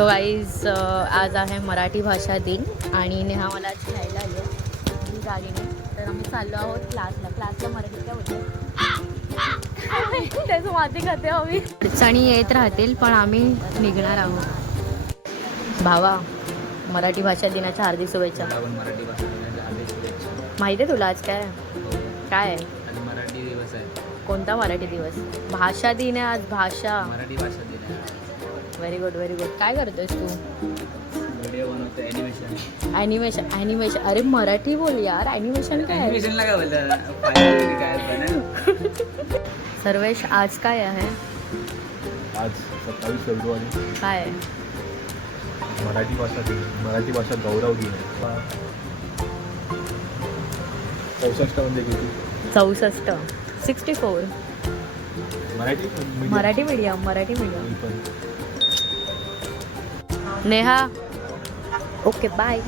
So guys आज आहे मराठी भाषा दिन आणि नेहा मला आज घ्यायला आली ही गाडीने. तर आम्ही चाललो आहोत क्लासला मराठी काय बोलतो त्याचं माती खाते हवी अडचणी येत राहतील पण आम्ही निघणार आहोत. भावा मराठी भाषा दिनाच्या हार्दिक शुभेच्छा. माहिती आहे तुला आज काय काय मराठी दिवस आहे. कोणता मराठी दिवस? भाषा दिन आहे आज. भाषा मराठी भाषा दिन आहे. Very good very good. काय करतोयस तू? व्हिडिओ बनवतो. ॲनिमेशन. अरे मराठी बोल यार. ॲनिमेशन काय? ॲनिमेशनला काय बोलतात? सर्वेश आज काय आहे? आज 27 फेब्रुवारी काय आहे? मराठी भाषा दिन, मराठी भाषा गौरव दिन आहे. 64 म्हणजे किती? 64 64 मराठी मीडियम. मी पण नेहा ओके बाय.